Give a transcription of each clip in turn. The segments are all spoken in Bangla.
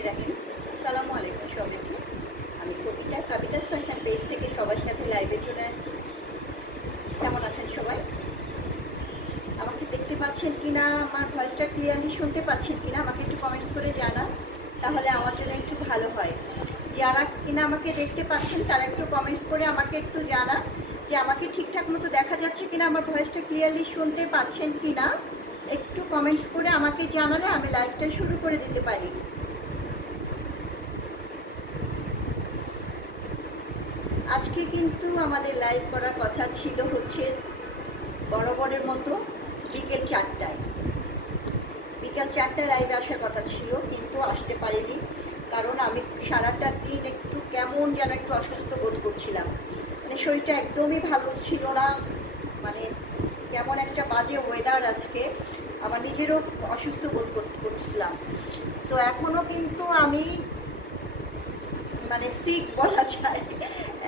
রহমানির রাহিম। আসসালামু আলাইকুম সবাইকে। আমি কবিতাস ফ্যাশন পেজ থেকে সবার সাথে লাইভে চলে আসছি। কেমন আছেন সবাই? আমাকে দেখতে পাচ্ছেন কিনা, আমার ভয়েসটা ক্লিয়ারলি শুনতে পাচ্ছেন কিনা আমাকে একটু কমেন্টস করে জানান, তাহলে আমার জন্য একটু ভালো হয়। যারা কিনা আমাকে দেখতে পাচ্ছেন তারা একটু কমেন্টস করে আমাকে একটু জানান যে আমাকে ঠিকঠাক মতো দেখা যাচ্ছে কিনা, আমার ভয়েসটা ক্লিয়ারলি শুনতে পাচ্ছেন কিনা। একটু কমেন্টস করে আমাকে জানালে আমি লাইভটা শুরু করে দিতে পারি। আজকে কিন্তু আমাদের লাইভ করার কথা ছিল হচ্ছে বরাবরের মতো বিকেল 4টায়। বিকেল 4টায় লাইভে আসার কথা ছিল, কিন্তু আসতে পারিনি, কারণ আমি সারাটা দিন একটু কেমন যেন একটু অসুস্থ বোধ করছিলাম। মানে শরীরটা একদমই ভালো ছিল না, মানে কেমন একটা বাজে ওয়েদার আজকে, আমার নিজেরও অসুস্থ বোধ করছিলাম। তো এখনও কিন্তু আমি মানে সিক বলা যায়,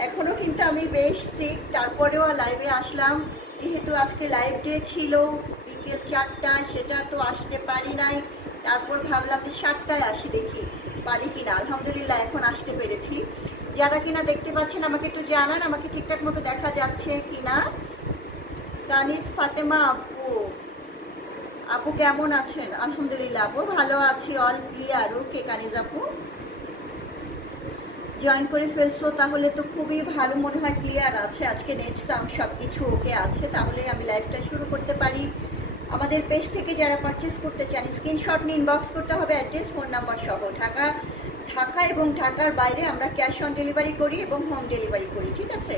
এখনও কিন্তু আমি বেশ সিক। তারপরেও লাইভে আসলাম, যেহেতু আজকে লাইভ ডে ছিল বিকেল 4টায়, সেটা তো আসতে পারি নাই। তারপর ভাবলাম যে 7টায় আসি, দেখি পারি কিনা। আলহামদুলিল্লাহ এখন আসতে পেরেছি। যারা কিনা দেখতে পাচ্ছেন আমাকে একটু জানান আমাকে ঠিকঠাক মতো দেখা যাচ্ছে কিনা। কানিজ ফাতেমা আপু, আপু কেমন আছেন? আলহামদুলিল্লাহ আপু ভালো আছি, অল ক্লিয়ার। ওকে কানিজ আপু জয়েন করে ফেলছো, তাহলে তো খুবই ভালো, মনে হয় ক্লিয়ার আছে, আজকে নেট সাউন্ড সব কিছু ওকে আছে, তাহলে আমি লাইভটা শুরু করতে পারি। আমাদের পেজ থেকে যারা পারচেস করতে চান স্ক্রিনশট নিয়ে ইনবক্স করতে হবে, অ্যাড্রেস ফোন নাম্বার সহ। ঢাকা এবং ঢাকার বাইরে আমরা ক্যাশ অন ডেলিভারি করি এবং হোম ডেলিভারি করি, ঠিক আছে?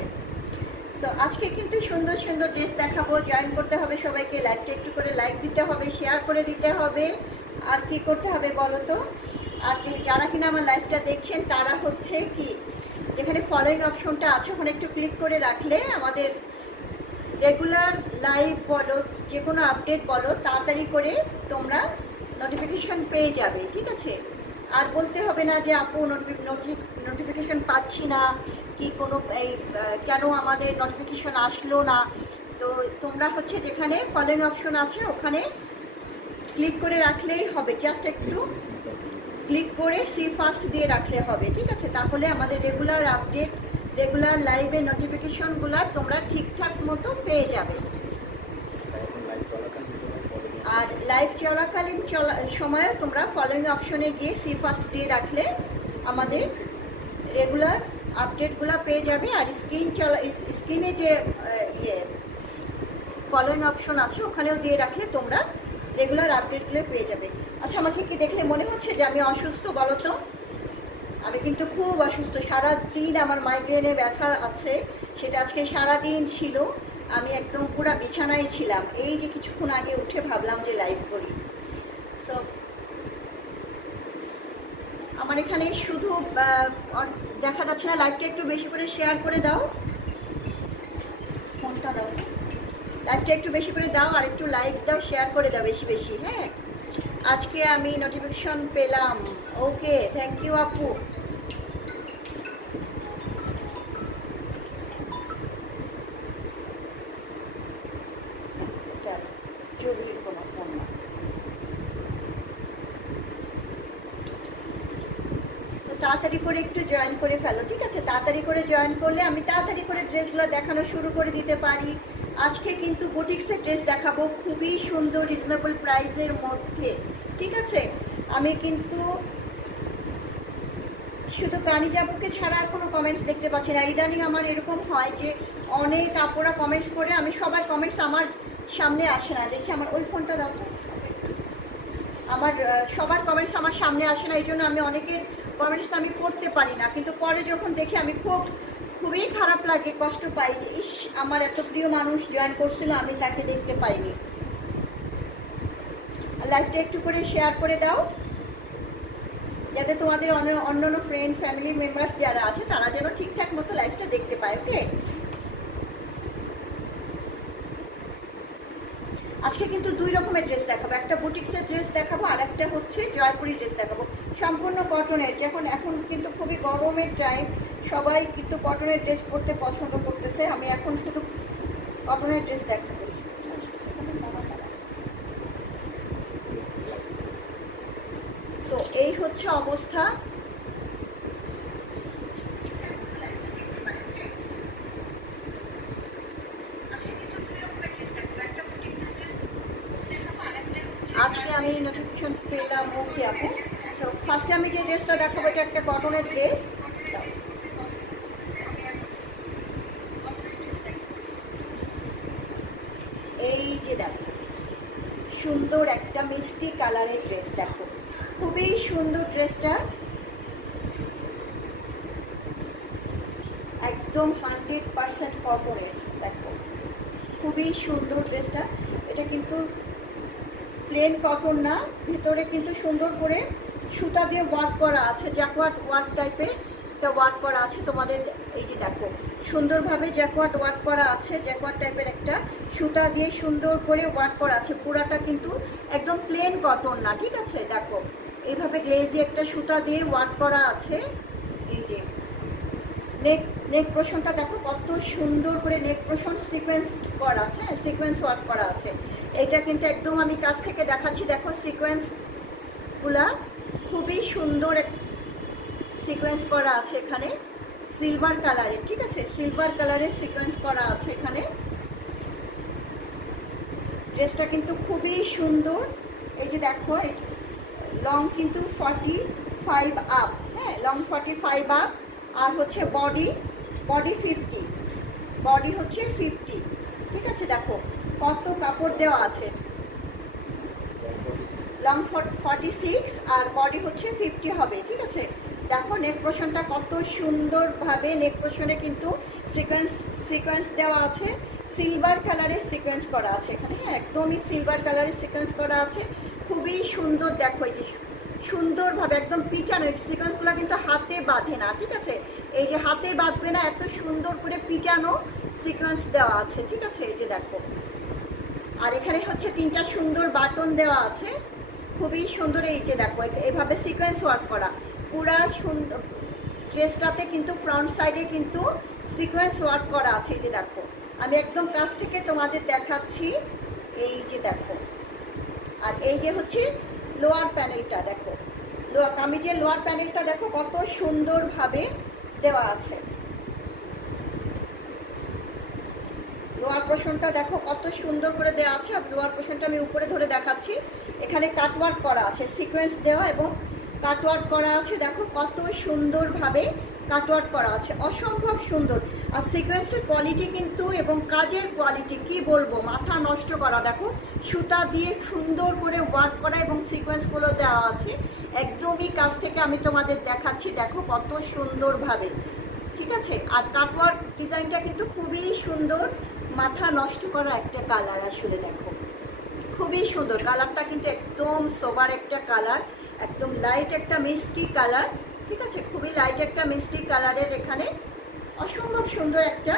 তো আজকে কিন্তু সুন্দর সুন্দর ড্রেস দেখাবো। জয়েন করতে হবে সবাইকে, লাইভটা একটু করে লাইক দিতে হবে, শেয়ার করে দিতে হবে, আর কি করতে হবে বলো তো। আর যারা কিনা আমার লাইভটা দেখছেন তারা হচ্ছে কি, যেখানে ফলোইং অপশনটা আছে ওখানে একটু ক্লিক করে রাখলে আমাদের রেগুলার লাইভ বলো, যে কোনো আপডেট বলো, তাড়াতাড়ি করে তোমরা নোটিফিকেশন পেয়ে যাবে, ঠিক আছে? আর বলতে হবে না যে আপু নোটিফিকেশন পাচ্ছি না, কি কোনো এই কেন আমাদের নোটিফিকেশন আসলো না। তো তোমরা হচ্ছে যেখানে ফলোইং অপশন আছে ওখানে ক্লিক করে রাখলেই হবে, জাস্ট একটু ক্লিক করে সি ফার্স্ট দিয়ে রাখলে হবে, ঠিক আছে? তাহলে আমাদের রেগুলার আপডেট, রেগুলার লাইভে নোটিফিকেশনগুলো তোমরা ঠিকঠাক মতো পেয়ে যাবে। আর লাইভ চলাকালীন সময়ে তোমরা ফলোইং অপশনে গিয়ে সি ফার্স্ট দিয়ে রাখলে আমাদের রেগুলার আপডেটগুলো পেয়ে যাবে। আর স্ক্রিনে যে ফলোইং অপশন আছে ওখানেও দিয়ে রাখলে তোমরা রেগুলার আপডেটগুলো পেয়ে যাবে। আচ্ছা, আমাকে কি দেখলে মনে হচ্ছে যে আমি অসুস্থ বলো তো? আমি কিন্তু খুব অসুস্থ, সারাদিন আমার মাইগ্রেনে ব্যথা আছে, সেটা আজকে সারাদিন ছিল। আমি একদম পুরো বিছানায় ছিলাম, এই যে কিছুক্ষণ আগে উঠে ভাবলাম যে লাইভ করি। সো আমার এখানে শুধু দেখা যাচ্ছে না, লাইভটা একটু বেশি করে শেয়ার করে দাও, ফোনটা দাও, লাইভটা একটু বেশি করে দাও, আর একটু লাইক দাও, শেয়ার করে দাও বেশি বেশি। হ্যাঁ, আজকে আমি নোটিফিকেশন পেলাম, ওকে থ্যাংক ইউ আপু। জরুরি কোনো ফোন না, তাড়াতাড়ি করে একটু জয়েন করে ফেলো, ঠিক আছে? তাড়াতাড়ি করে জয়েন করলে আমি তাড়াতাড়ি করে ড্রেসগুলো দেখানো শুরু করে দিতে পারি। আজকে কিন্তু বুটিক্সের ড্রেস দেখাবো, খুবই সুন্দর রিজনেবল প্রাইসের মধ্যে, ঠিক আছে? আমি কিন্তু শুধু কানিজ আপুকে ছাড়া আর কোনো কমেন্টস দেখতে পাচ্ছি না। ইদানিং আমার এরকম হয় যে অনেক আপুরা কমেন্টস করে, আমি সবার কমেন্টস আমার সামনে আসে না। দেখি আমার ওই ফোনটা দাও তো, আমার সবার কমেন্টস আমার সামনে আসে না, এই জন্য আমি অনেকের কমেন্টস আমি পড়তে পারি না। কিন্তু পরে যখন দেখি আমি খুবই খারাপ লাগে, কষ্ট পাই যে ইস, আমার এত প্রিয় মানুষ জয়েন করছিল, আমি তাকে দেখতে পাইনি। লাইভটা একটু করে শেয়ার করে দাও, যাতে তোমাদের অন্য ফ্রেন্ড ফ্যামিলি মেম্বার্স যারা আছে তারা যেন ঠিকঠাক মতো লাইভটা দেখতে পায়, ওকে? আজকে কিন্তু দুই রকমের ড্রেস দেখাবো, একটা বুটিক্সের ড্রেস দেখাবো আর একটা হচ্ছে জয়পুরি ড্রেস দেখাবো, সম্পূর্ণ কটনের। এখন কিন্তু খুবই গরমের টাইম, সবাই কিন্তু কটনের ড্রেস পরতে পছন্দ করতেছে। আমি এখন শুধু কটনের ড্রেস দেখাবো। সো এই হচ্ছে হচ্ছে অবস্থা। আজকে আমি নোটিফিকেশন পেলাম, ওকে আপু। সো ফার্স্টে আমি যে ড্রেসটা দেখাবো এটা একটা কটনের ড্রেস। এই যে দেখো সুন্দর একটা মিষ্টি কালারের ড্রেস, দেখো খুবই সুন্দর ড্রেসটা, একদম 100% কটনের। দেখো খুবই সুন্দর ড্রেসটা। এটা কিন্তু প্লেন কটন না, ভিতরে কিন্তু সুন্দর করে সুতা দিয়ে ওয়ার্ক করা আছে, জ্যাকওয়ার্ড ওয়ার্ক টাইপের একটা ওয়ার্ক করা আছে তোমাদের। এই যে দেখো সুন্দরভাবে জ্যাকওয়ার্ড ওয়ার্ক করা আছে, জ্যাকওয়ার্ড টাইপের একটা সুতা দিয়ে সুন্দর করে ওয়ার্ক করা আছে। পুরাটা কিন্তু একদম প্লেন কটন না, ঠিক আছে। দেখো এইভাবে গ্লেজি একটা সুতা দিয়ে ওয়ার্ক করা আছে। এই যে নেক পোর্শনটা দেখো কত সুন্দর করে নেক পোর্শন সিকোয়েন্স করা আছে, সিকোয়েন্স ওয়ার্ক করা আছে। এটা কিন্তু একদম আমি কাছ থেকে দেখাচ্ছি, দেখো সিকোয়েন্সগুলা খুবই সুন্দর সিকোয়েন্স করা আছে এখানে, সিলভার কালারের, ঠিক আছে, সিলভার কালারের সিকোয়েন্স করা আছে এখানে। ড্রেসটা কিন্তু খুবই সুন্দর। এই যে দেখো লং কিন্তু 45 আপ, হ্যাঁ লং 45 আপ, আর হচ্ছে বডি 50, বডি হচ্ছে 50, ঠিক আছে। দেখো কত কাপড় দেওয়া আছে, লং 46 আর বডি হচ্ছে 50 হবে, ঠিক আছে। দেখো নেক পোর্শনটা কত সুন্দরভাবে, নেক পোর্শনে কিন্তু সিকোয়েন্স দেওয়া আছে, সিলভার কালারের সিকোয়েন্স করা আছে এখানে, হ্যাঁ একদমই সিলভার কালারের সিকোয়েন্স করা আছে, খুবই সুন্দর। দেখো এই যে সুন্দরভাবে একদম পিটানো, এই সিকোয়েন্সগুলো কিন্তু হাতে বাঁধে না, ঠিক আছে, এই যে হাতে বাঁধবে না, এত সুন্দর করে পিটানো সিকোয়েন্স দেওয়া আছে, ঠিক আছে। এই যে দেখো, আর এখানে হচ্ছে 3টা সুন্দর বাটন দেওয়া আছে, খুবই সুন্দর। এই যে দেখো এইভাবে সিকোয়েন্স ওয়ার্ক করা পুরা সুন্দর ড্রেসটাতে, কিন্তু ফ্রন্ট সাইডে কিন্তু সিকোয়েন্স ওয়ার্ক করা আছে। এই যে দেখো আমি একদম কাছ থেকে তোমাদের দেখাচ্ছি, এই যে দেখো। আর এই যে হচ্ছে লোয়ার প্যানেলটা, দেখো কামিজের লোয়ার প্যানেলটা দেখো কত সুন্দরভাবে দেওয়া আছে। লোয়ার পোর্শনটা দেখো কত সুন্দর করে দেওয়া আছে। আর লোয়ার পোর্শনটা আমি উপরে ধরে দেখাচ্ছি, এখানে কাটওয়ার্ক করা আছে, সিকোয়েন্স দেওয়া এবং কাটওয়ার্ক করা আছে। দেখো কত সুন্দরভাবে কাটওয়ার্ক করা আছে, অসম্ভব সুন্দর। আর সিকোয়েন্সের কোয়ালিটি কিন্তু এবং কাজের কোয়ালিটি কি বলবো, মাথা নষ্ট করা। দেখো সুতা দিয়ে সুন্দর করে ওয়ার্ক করা এবং সিকোয়েন্সগুলো দেওয়া আছে, একদমই কাছ থেকে আমি তোমাদের দেখাচ্ছি, দেখো কত সুন্দরভাবে, ঠিক আছে। আর কাটওয়ার্ক ডিজাইনটা কিন্তু খুবই সুন্দর, মাথা নষ্ট করা একটা কালার আসলে। দেখো খুবই সুন্দর কালারটা, কিন্তু একদম সোবার একটা কালার, একদম লাইট একটা মিষ্টি কালার, ঠিক আছে, খুবই লাইট একটা মিষ্টি কালারের এখানে অসম্ভব সুন্দর একটা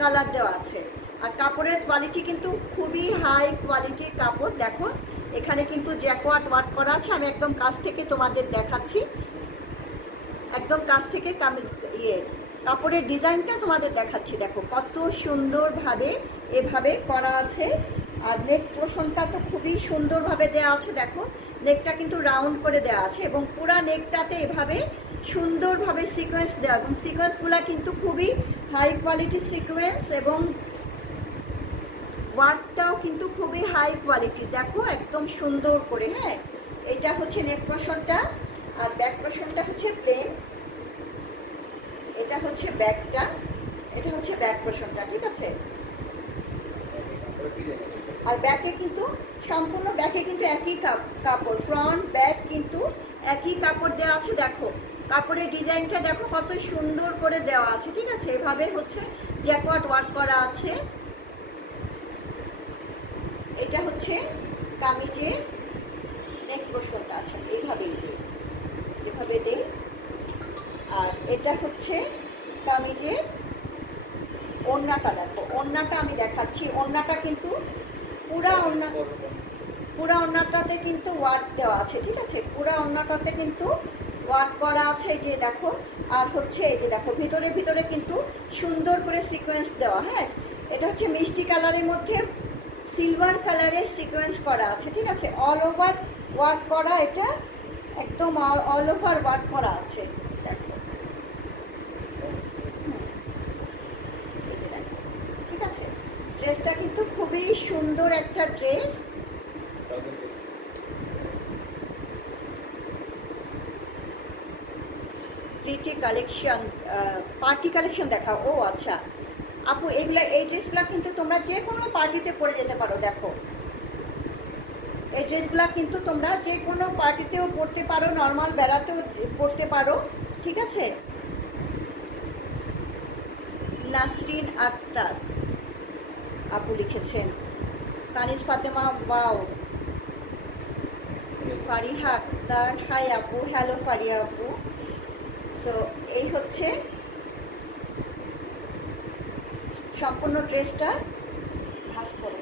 কালার দেওয়া আছে। আর কাপড়ের কোয়ালিটি কিন্তু খুবই হাই কোয়ালিটির কাপড়। দেখো এখানে কিন্তু জ্যাকওয়ার্ড ওয়ার্ক করা আছে, আমি একদম কাছ থেকে তোমাদের দেখাচ্ছি, একদম কাছ থেকে কাপড়ের ডিজাইনটা তোমাদের দেখাচ্ছি। দেখো কত সুন্দরভাবে এভাবে করা আছে। আর নেক পোর্শনটা তো খুবই সুন্দরভাবে দেওয়া আছে, দেখো নেকটা কিন্তু রাউন্ড করে দেওয়া আছে এবং পুরা নেকটাতে এভাবে সুন্দরভাবে সিকোয়েন্স দেওয়া, এবং সিকোয়েন্সগুলো কিন্তু খুবই হাই কোয়ালিটির সিকোয়েন্স এবং ওয়ার্কটাও কিন্তু খুবই হাই কোয়ালিটি। দেখো একদম সুন্দর করে, হ্যাঁ এটা হচ্ছে নেক পোর্শনটা, আর ব্যাক পোর্শনটা হচ্ছে প্লেন, এটা হচ্ছে ব্যাকটা, এটা হচ্ছে ব্যাক পোর্শনটা, ঠিক আছে। আর ব্যাকে কিন্তু সম্পূর্ণ ব্যাকে কিন্তু একই কাপড়, ফ্রন্ট ব্যাক কিন্তু একই কাপড় দেওয়া আছে। দেখো কাপড়ের ডিজাইনটা দেখো কত সুন্দর করে দেওয়া আছে, ঠিক আছে, এভাবে হচ্ছে জ্যাকওয়ার্ড ওয়ার্ক করা আছে। এটা হচ্ছে কামিজের নেক পোর্শনটা আছে, এইভাবেই দিই, এভাবে দিই। আর এটা হচ্ছে কামিজের ওড়নাটা, দেখো ওড়নাটা আমি দেখাচ্ছি, ওড়নাটা কিন্তু পুরা ওড়নাটাতে কিন্তু ওয়ার্ক দেওয়া আছে, ঠিক আছে, পুরা ওড়নাটাতে কিন্তু ওয়ার্ক করা আছে। এই যে দেখো, আর হচ্ছে এই যে দেখো ভিতরে ভিতরে কিন্তু সুন্দর করে সিকোয়েন্স দেওয়া, হ্যাঁ এটা হচ্ছে মিষ্টি কালারের মধ্যে সিলভার কালারের সিকোয়েন্স করা আছে, ঠিক আছে, অল ওভার ওয়ার্ক করা এটা একদম অল ওভার ওয়ার্ক করা আছে, দেখো। এই যে দেখো, ঠিক আছে। ড্রেসটা কিন্তু খুবই সুন্দর একটা dress. Pretty collection, party collection দেখাও। ও আচ্ছা আপু, এগুলা এই ড্রেসগুলা কিন্তু তোমরা যে কোনো পার্টিতে পরে যেতে পারো। দেখো এই ড্রেসগুলা কিন্তু তোমরা যে কোনো পার্টিতেও পরতে পারো, নর্মাল বেড়াতেও পরতে পারো, ঠিক আছে। নাসরিন আক্তার আপু লিখেছেন, তানিস ফাতেমা ওয়াও, ফারিহা আক্তার হাই আপু, হ্যালো ফারিয়া আপু। সো এই হচ্ছে সম্পূর্ণ ড্রেসটা। ভাঁজ করো।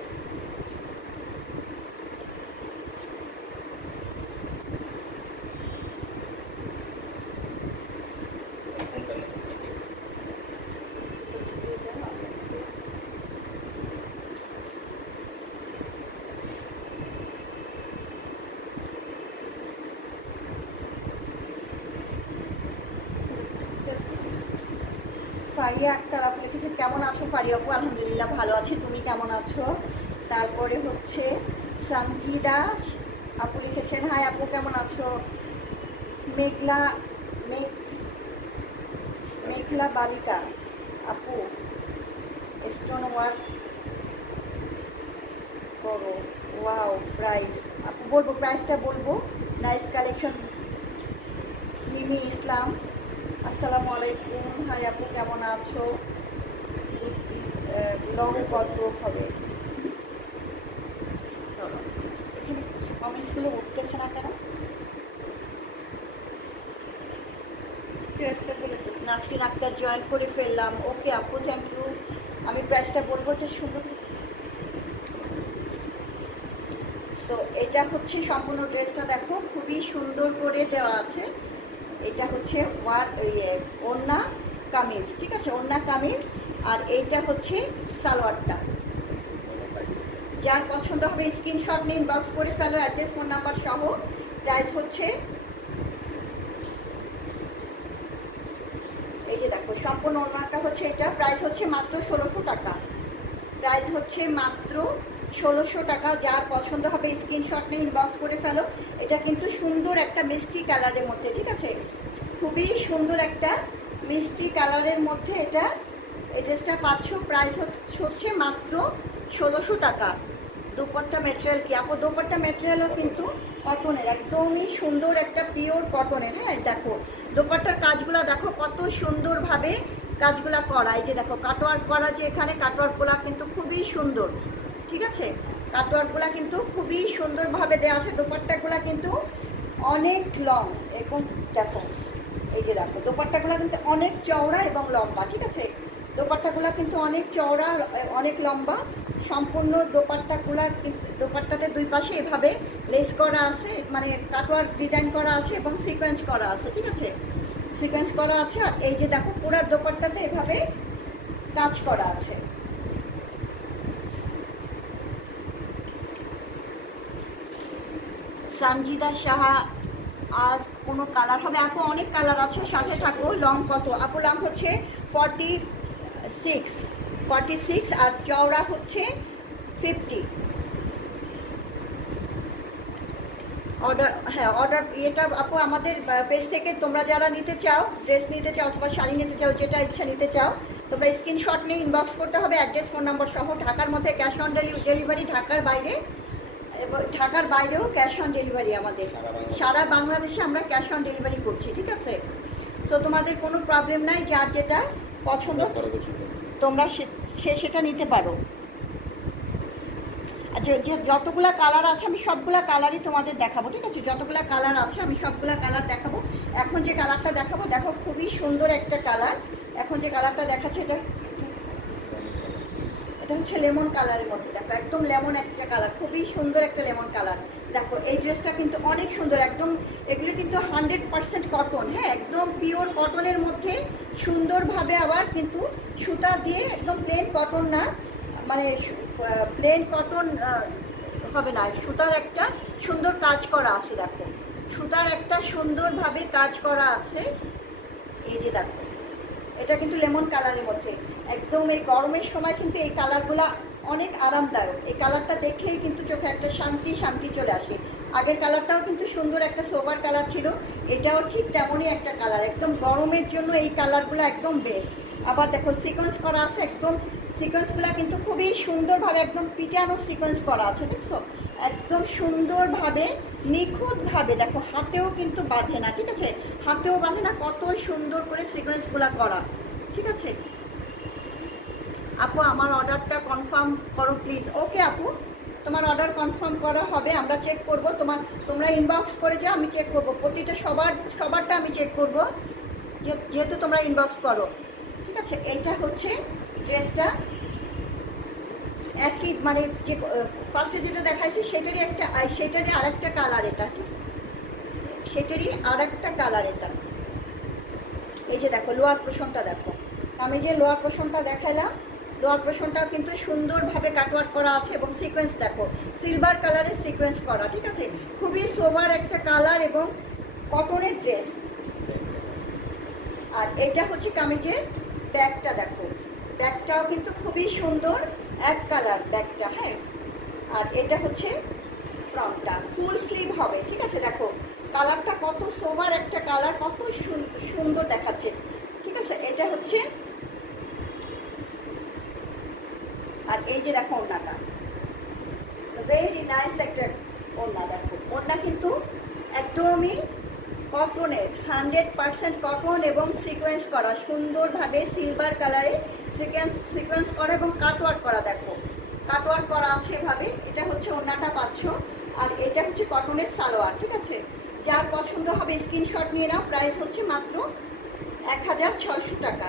ফারিয়া আক্তার আপু লিখেছে, কেমন আছো ফারিয়া আপু? আলহামদুলিল্লাহ ভালো আছি, তুমি কেমন আছো? তারপরে হচ্ছে সঞ্জিদা আপু লিখেছেন, হাই আপু কেমন আছো? মেঘলা মেঘলা বালিকা আপু, স্টোন ওয়ার্ক করো, ওয়াও প্রাইস আপু বলবো, প্রাইসটা বলবো। Nice collection. মিমি ইসলাম আসসালামু আলাইকুম, হাই আপু কেমন আছো? লং কত হবে? এখানে কমেন্টসগুলো উঠতেছে না কেন? প্রাইসটা বলে তো। নাসরিন আক্তার জয়েন করে ফেললাম, ওকে আপু থ্যাংক ইউ। আমি প্রাইসটা বলবো, এটা সুন্দর। তো এটা হচ্ছে সম্পূর্ণ ড্রেসটা, দেখো খুবই সুন্দর করে দেওয়া আছে। এটা হচ্ছে ওড়না কামিজ, ঠিক আছে, ওড়না কামিজ। আর এইটা হচ্ছে সালোয়ারটা। যার পছন্দ হবে স্ক্রিনশট নিয়ে ইনবক্স করে ফেলো, অ্যাড্রেস ফোন নাম্বার সহ। প্রাইস হচ্ছে, এই যে দেখো সম্পূর্ণ ওড়নাটা হচ্ছে এটা। প্রাইস হচ্ছে মাত্র 1600 টাকা। প্রাইস হচ্ছে মাত্র 1600 টাকা। যার পছন্দ হবে স্ক্রিনশট নিয়ে ইনবক্স করে ফেলো। এটা কিন্তু সুন্দর একটা মিষ্টি কালারের মধ্যে, ঠিক আছে, খুবই সুন্দর একটা মিষ্টি কালারের মধ্যে এটা এই ড্রেসটা পাচ্ছ। প্রাইস হচ্ছে মাত্র 1600 টাকা। দুপাট্টা ম্যাটেরিয়াল কি আপু? দুপাট্টা ম্যাটেরিয়ালও কিন্তু কটনের, একদমই সুন্দর একটা পিওর কটনের। হ্যাঁ দেখো দুপাট্টার কাজগুলো দেখো কত সুন্দরভাবে কাজগুলা করা। এই যে দেখো কাটওয়ার্ক করা, যে এখানে কাটওয়ার্কগুলো কিন্তু খুবই সুন্দর, ঠিক আছে, কাটওয়ার্কগুলো কিন্তু খুবই সুন্দরভাবে দেওয়া আছে। দুপাট্টাগুলো কিন্তু অনেক লং, এবং দেখো এই যে দেখো দোপাট্টাগুলো কিন্তু অনেক চওড়া এবং লম্বা, ঠিক আছে, দোপাট্টাগুলো কিন্তু অনেক চওড়া, অনেক লম্বা। সম্পূর্ণ দোপাট্টাগুলো কিন্তু দোপাট্টাতে দুই পাশে এভাবে লেস করা আছে, মানে কাটওয়ার্ক ডিজাইন করা আছে এবং সিকোয়েন্স করা আছে, ঠিক আছে, সিকোয়েন্স করা আছে। আর এই যে দেখো পুরার দোপাট্টাতে এভাবে কাজ করা আছে। সঞ্জিদা সাহা, আর কোনো কালার হবে আপু? অনেক কালার আছে, সাথে থাকো। লং কত আপু? লং হচ্ছে 46 আর চওড়া হচ্ছে 50। অর্ডার, হ্যাঁ অর্ডার, এটা আপু আমাদের পেজ থেকে তোমরা যারা নিতে চাও, ড্রেস নিতে চাও অথবা শাড়ি নিতে চাও, যেটা ইচ্ছা নিতে চাও, তোমরা স্ক্রিনশট নিয়ে ইনবক্স করতে হবে, অ্যাড্রেস ফোন নাম্বার সহ। ঢাকার মধ্যে ক্যাশ অন ডেলিভারি, ঢাকার বাইরে এবং ঢাকার বাইরেও ক্যাশ অন ডেলিভারি আমাদের। সারা বাংলাদেশে আমরা ক্যাশ অন ডেলিভারি করছি, ঠিক আছে। সো তোমাদের কোনো প্রবলেম নাই, যার যেটা পছন্দ তোমরা সেটা নিতে পারো। আচ্ছা, যে যতগুলা কালার আছে আমি সবগুলা কালারই তোমাদের দেখাবো, ঠিক আছে, যতগুলা কালার আছে আমি সবগুলা কালার দেখাবো। এখন যে কালারটা দেখাবো, দেখো খুবই সুন্দর একটা কালার। এখন যে কালারটা দেখাচ্ছে এটা হচ্ছে লেমন কালারের মধ্যে, দেখো একদম লেমন একটা কালার, খুবই সুন্দর একটা লেমন কালার। দেখো এই ড্রেসটা কিন্তু অনেক সুন্দর, একদম এগুলো কিন্তু 100% কটন, হ্যাঁ একদম পিওর কটনের মধ্যে সুন্দরভাবে আবার কিন্তু সুতা দিয়ে, একদম প্লেন কটন না, মানে প্লেন কটন হবে না, সুতার একটা সুন্দর কাজ করা আছে। দেখো সুতার একটা সুন্দরভাবে কাজ করা আছে। এই যে দেখো, এটা কিন্তু লেমন কালারের মধ্যে, একদম এই গরমের সময় কিন্তু এই কালারগুলা অনেক আরামদায়ক। এই কালারটা দেখলেই কিন্তু চোখে একটা শান্তি শান্তি চলে আসে। আগের কালারটাও কিন্তু সুন্দর একটা সোবার কালার ছিল, এটাও ঠিক তেমনই একটা কালার, একদম গরমের জন্য এই কালারগুলো একদম বেস্ট। আবার দেখো সিকোয়েন্স করা আছে, একদম সিকোয়েন্সগুলো কিন্তু খুবই সুন্দরভাবে একদম পিটানো সিকোয়েন্স করা আছে, দেখছো? একদম সুন্দরভাবে নিখুঁতভাবে, দেখো হাতেও কিন্তু বাঁধে না, ঠিক আছে? হাতেও বাঁধে না, কত সুন্দর করে সিকোয়েন্সগুলো করা, ঠিক আছে? আপু আমার অর্ডারটা কনফার্ম করো প্লিজ। ওকে আপু, তোমার অর্ডার কনফার্ম করা হবে, আমরা চেক করব। তোমরা ইনবক্স করে যাও, আমি চেক করব প্রতিটা, সবারটা আমি চেক করব, যেহেতু তোমরা ইনবক্স করো, ঠিক আছে? এইটা হচ্ছে ড্রেসটা একই, মানে যে ফার্স্টে যেটা দেখাইছি সেটারই আরেকটা কালার, এটা ঠিক সেটারই আরেকটা কালার এটা। এই যে দেখো লোয়ার পোর্শনটা দেখো, আমি যে লোয়ার পোর্শনটা দেখাইলাম, লোয়ার পোর্শনটাও কিন্তু সুন্দরভাবে কাটওয়ার্ক করা আছে এবং সিকোয়েন্স দেখো সিলভার কালারের সিকোয়েন্স করা, ঠিক আছে? খুবই সোবার একটা কালার এবং কটনের ড্রেস। আর এটা হচ্ছে কামিজের ব্যাগটা দেখো, ব্যাগটাও কিন্তু খুবই সুন্দর, এক কালার ব্যাগটা, হ্যাঁ। আর এটা হচ্ছে ফ্রন্টটা, ফুল স্লিভ হবে, ঠিক আছে? দেখো কালারটা কত সোবার একটা কালার, কত সুন্দর দেখাচ্ছে, ঠিক আছে? এটা হচ্ছে, আর এই যে দেখো ওড়নাটা, ভেরি নাইস একটা ওড়না, দেখো ওড়না কিন্তু একদমই কটনের, 100% কটন এবং সিকোয়েন্স করা, সুন্দরভাবে সিলভার কালারে সিকোয়েন্স করা এবং কাটওয়ার্ক করা, দেখো কাটওয়ার্ক করা আছে এভাবে। এটা হচ্ছে ওড়নাটা পাচ্ছ, আর এটা হচ্ছে কটনের সালোয়ার, ঠিক আছে? যার পছন্দ হবে স্ক্রিনশট নিয়ে নাও। প্রাইস হচ্ছে মাত্র 1600 টাকা,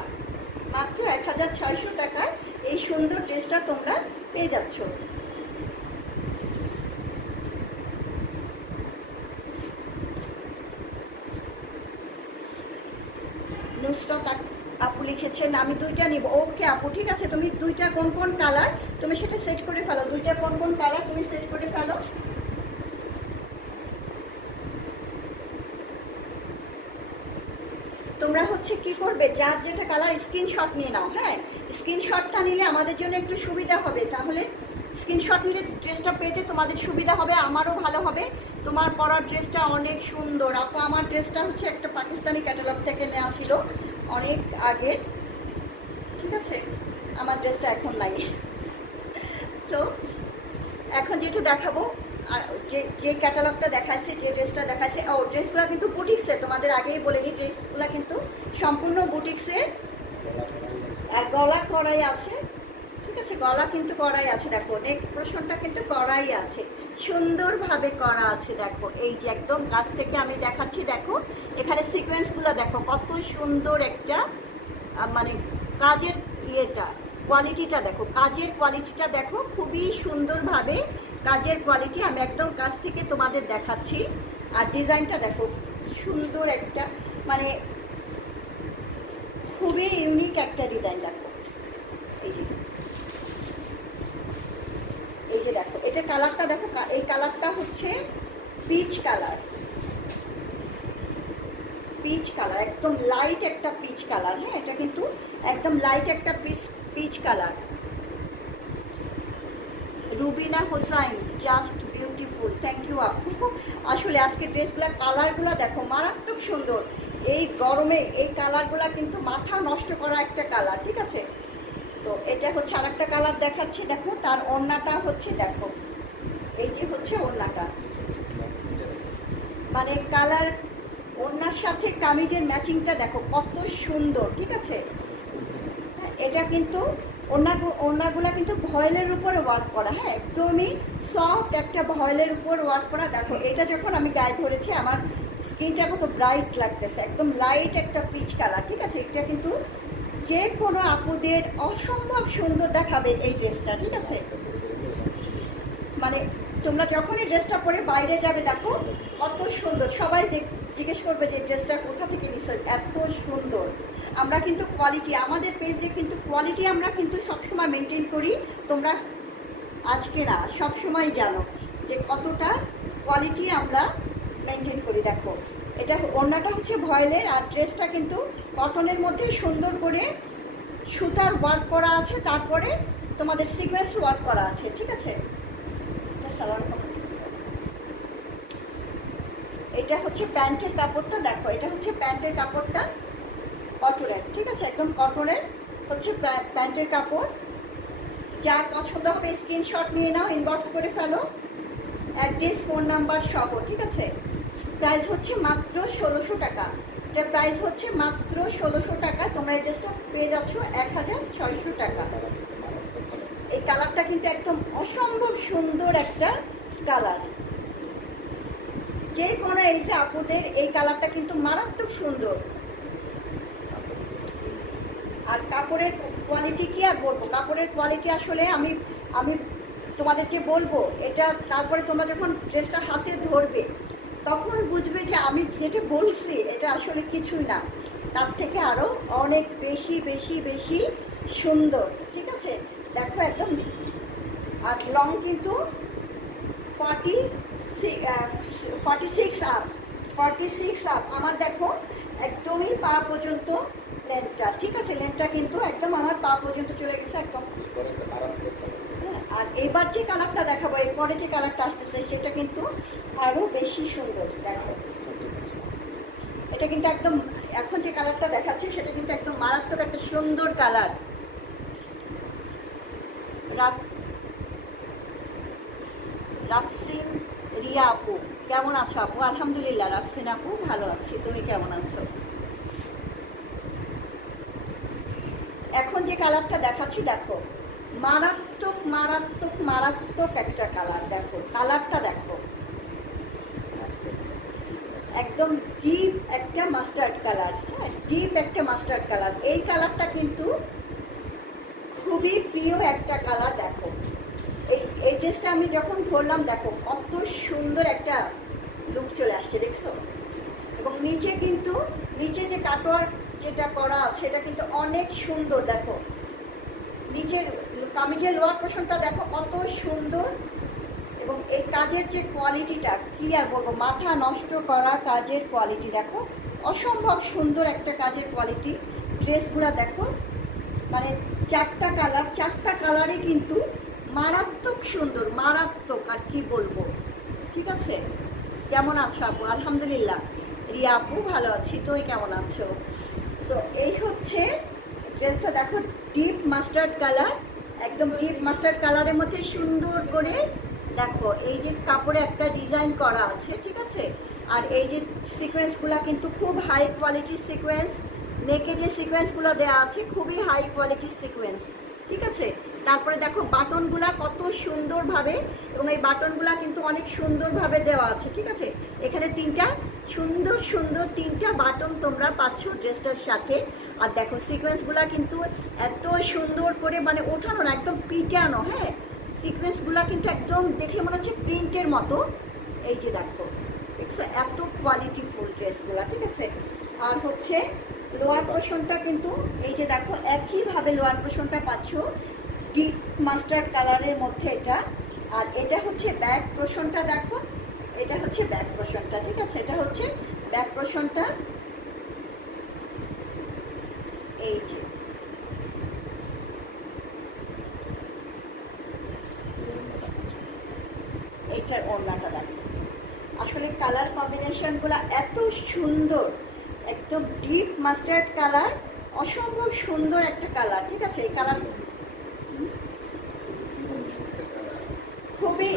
মাত্র 1600 টাকায় এই সুন্দর ড্রেসটা তোমরা পেয়ে যাচ্ছ। নুসরাত আপু লিখেছেন আমি দুইটা নিব। ওকে আপু, ঠিক আছে, তুমি দুইটা কোন কোন কালার তুমি সেটা সেট করে ফেলো, দুইটা কোন কোন কালার তুমি সেট করে ফেলো। তোমরা হচ্ছে কি করবে, যার যেটা কালার স্ক্রিনশট নিয়ে নাও, হ্যাঁ? স্ক্রিনশটটা নিলে আমাদের জন্য একটু সুবিধা হবে, তাহলে স্ক্রিনশট নিলে ড্রেসটা পেতে তোমাদের সুবিধা হবে, আমারও ভালো হবে। তোমার পরার ড্রেসটা অনেক সুন্দর আপু। আমার ড্রেসটা হচ্ছে একটা পাকিস্তানি ক্যাটালগ থেকে নেওয়া ছিল অনেক আগে, ঠিক আছে? আমার ড্রেসটা এখন নাই। সো এখন যেটা দেখাবো, আর যে ক্যাটালগটা দেখাচ্ছে, যে ড্রেসটা দেখাচ্ছে, ও ড্রেসগুলো কিন্তু বুটিক্সের, তোমাদের আগেই বলে নিই, ড্রেসগুলো কিন্তু সম্পূর্ণ বুটিক্সের। আর গলা করাই আছে, ঠিক আছে? গলা কিন্তু করাই আছে, দেখো নেক পোর্শনটা কিন্তু করাই আছে, সুন্দরভাবে করা আছে, দেখো এই যে একদম কাছ থেকে আমি দেখাচ্ছি, দেখো এখানে সিকোয়েন্সগুলো দেখো কত সুন্দর একটা, মানে কাজের ইয়েটা, কোয়ালিটিটা দেখো, কাজের কোয়ালিটিটা দেখো, খুবই সুন্দরভাবে কাজের কোয়ালিটি, আমি একদম কাছ থেকে তোমাদের দেখাচ্ছি। আর ডিজাইনটা দেখো সুন্দর একটা, মানে খুবই ইউনিক একটা ডিজাইন, দেখো এই যে, এই যে দেখো এটা কালারটা দেখো, এই কালারটা হচ্ছে পিচ কালার, পিচ কালার, একদম লাইট একটা পিচ কালার, হ্যাঁ? এটা কিন্তু একদম লাইট একটা peach colour. Rubina Hossain just beautiful, thank you আপু। আসলে আজকে ড্রেসগুলো কালারগুলো দেখো মারাত্মক সুন্দর, এই গরমে এই কালারগুলো কিন্তু মাথা নষ্ট করা একটা কালার, ঠিক আছে? তো এটা হচ্ছে আরেকটা কালার দেখাচ্ছি, দেখো তার ওড়নাটা হচ্ছে, দেখো এই যে হচ্ছে ওড়নাটা, মানে কালার ওড়নার সাথে কামিজের ম্যাচিংটা দেখো কত সুন্দর, ঠিক আছে? এটা কিন্তু ওড়নাগুলো কিন্তু ভয়েলের উপরে ওয়ার্ক করা, হ্যাঁ, একদমই সফট একটা ভয়েলের উপর ওয়ার্ক করা। দেখো এটা যখন আমি গায়ে ধরেছি আমার স্কিনটা কত ব্রাইট লাগতেছে, একদম লাইট একটা পিচ কালার, ঠিক আছে? এটা কিন্তু যে কোনো আপুদের অসম্ভব সুন্দর দেখাবে এই ড্রেসটা, ঠিক আছে? মানে তোমরা যখন এই ড্রেসটা পরে বাইরে যাবে, দেখো কত সুন্দর, সবাই জিজ্ঞেস করবে যে ড্রেসটা কোথা থেকে নিশ্চয়, এত সুন্দর। আমরা কিন্তু কোয়ালিটি, আমাদের পেজে কিন্তু কোয়ালিটি আমরা কিন্তু সবসময় মেনটেন করি, তোমরা আজকে না সবসময় জানো যে কতটা কোয়ালিটি আমরা মেনটেন করি। দেখো এটা ওড়নাটা হচ্ছে ভয়েলের, আর ড্রেসটা কিন্তু কটনের মধ্যে সুন্দর করে সুতার ওয়ার্ক করা আছে, তারপরে তোমাদের সিকোয়েন্স ওয়ার্ক করা আছে, ঠিক আছে। এটা সালোয়ার কাপড়, এটা হচ্ছে প্যান্টের কাপড়টা। দেখো এটা হচ্ছে প্যান্টের কাপড়টা কটনের, ঠিক আছে, একদম কটনের হচ্ছে প্যান্টের কাপড়। যার পছন্দ হবে স্ক্রিনশট নিয়ে নাও, ইনবক্স করে ফেলো, অ্যাড্রেস ফোন নাম্বার সহ, ঠিক আছে। প্রাইস হচ্ছে মাত্র 1600 টাকা। এটার প্রাইস হচ্ছে মাত্র 1600 টাকা। তোমরা এই ড্রেসটা পেয়ে যাচ্ছ 1600 টাকা। এই কালারটা কিন্তু একদম অসম্ভব সুন্দর একটা কালার। যে কোনো এই যে আপুদের এই কালারটা কিন্তু মারাত্মক সুন্দর। আর কাপড়ের কোয়ালিটি কি আর বলবো, কাপড়ের কোয়ালিটি আসলে আমি আমি তোমাদেরকে বলবো এটা, তারপরে তোমরা যখন ড্রেসটা হাতে ধরবে তখন বুঝবে যে আমি যেটা বলছি এটা আসলে কিছুই না, তার থেকে আরও অনেক বেশি বেশি বেশি সুন্দর, ঠিক আছে। দেখো একদম, আর লং কিন্তু 46 আপ, 46 আপ। আমার দেখো একদমই পা পর্যন্ত লেন্থটা, ঠিক আছে, লেন্থটা কিন্তু একদম আমার পা পর্যন্ত চলে গেছে একদম। আর এবার যে কালারটা দেখাবো, এরপরে যে কালারটা আসতেছে সেটা কিন্তু আরও বেশি সুন্দর। দেখো এটা কিন্তু একদম, এখন যে কালারটা দেখাচ্ছে সেটা কিন্তু একদম মারাত্মক একটা সুন্দর কালার। রাফসিন রিয়া আপু কেমন আছো আপু? আলহামদুলিল্লাহ রাফসিন আপু ভালো আছি, তুমি কেমন আছো? এখন যে কালারটা দেখাচ্ছি দেখো মারাত্মক মারাত্মক মারাত্মক একটা কালার। দেখো কালারটা দেখো একদম ডিপ একটা মাস্টার্ড কালার, হ্যাঁ ডিপ একটা মাস্টার্ড কালার। এই কালারটা কিন্তু খুবই প্রিয় একটা কালার। দেখো এই ড্রেসটা আমি যখন ধরলাম দেখো কত সুন্দর একটা লুক চলে আসছে, দেখছো। এবং নিচে কিন্তু নিচে যে কাটওয়ার্ক যেটা করা আছে এটা কিন্তু অনেক সুন্দর। দেখো নিচের কামিজের লোয়ার পোর্শনটা দেখো কত সুন্দর, এবং এই কাজের যে কোয়ালিটিটা কি আর বলবো, মাথা নষ্ট করা কাজের কোয়ালিটি। দেখো অসম্ভব সুন্দর একটা কাজের কোয়ালিটি। ড্রেসগুলো দেখো মানে চারটা কালারই কিন্তু মারাত্মক সুন্দর, মারাত্মক, আর কি বলবো, ঠিক আছে। কেমন আছো আপু? আলহামদুলিল্লাহ রিয়া আপু ভালো আছি, তুমি কেমন আছো? তো এই হচ্ছে ড্রেসটা। দেখো ডিপ মাস্টার্ড কালার, একদম ডিপ মাস্টার্ড কালারের মধ্যে সুন্দর করে দেখো এই যে কাপড়ে একটা ডিজাইন করা আছে, ঠিক আছে। আর এই যে সিকোয়েন্সগুলো কিন্তু খুব হাই কোয়ালিটির সিকোয়েন্স, নেকে যে সিকোয়েন্সগুলো দেওয়া আছে খুবই হাই কোয়ালিটির সিকোয়েন্স, ঠিক আছে। তারপরে দেখো বাটনগুলা কত সুন্দরভাবে, এবং এই বাটনগুলা কিন্তু অনেক সুন্দরভাবে দেওয়া আছে, ঠিক আছে। এখানে তিনটা সুন্দর সুন্দর তিনটা বাটন তোমরা পাচ্ছ ড্রেসটার সাথে। আর দেখো সিকোয়েন্সগুলা কিন্তু এত সুন্দর করে মানে ওঠানো না, একদম পিটানো, হ্যাঁ সিকোয়েন্সগুলা কিন্তু একদম দেখে মনে হচ্ছে প্রিন্টের মতো। এই যে দেখো দেখছো এত কোয়ালিটিফুল ড্রেসগুলা, ঠিক আছে। আর হচ্ছে লোয়ার পোর্শনটা কিন্তু এই যে দেখো একইভাবে লোয়ার পোর্শনটা পাচ্ছ ডিপ মাস্টার্ড কালারের মধ্যে এটা। আর এটা হচ্ছে ব্যাক পোর্শনটা, দেখো এটা হচ্ছে ব্যাক পোর্শনটা, ঠিক আছে। এটা হচ্ছে ব্যাক পোর্শনটা, এই যে এইটার ওড়নাটা দেখো। আসলে কালার কম্বিনেশনগুলো এত সুন্দর, একদম ডিপ মাস্টার্ড কালার, অসম্ভব সুন্দর একটা কালার, ঠিক আছে। এই কালার খুবই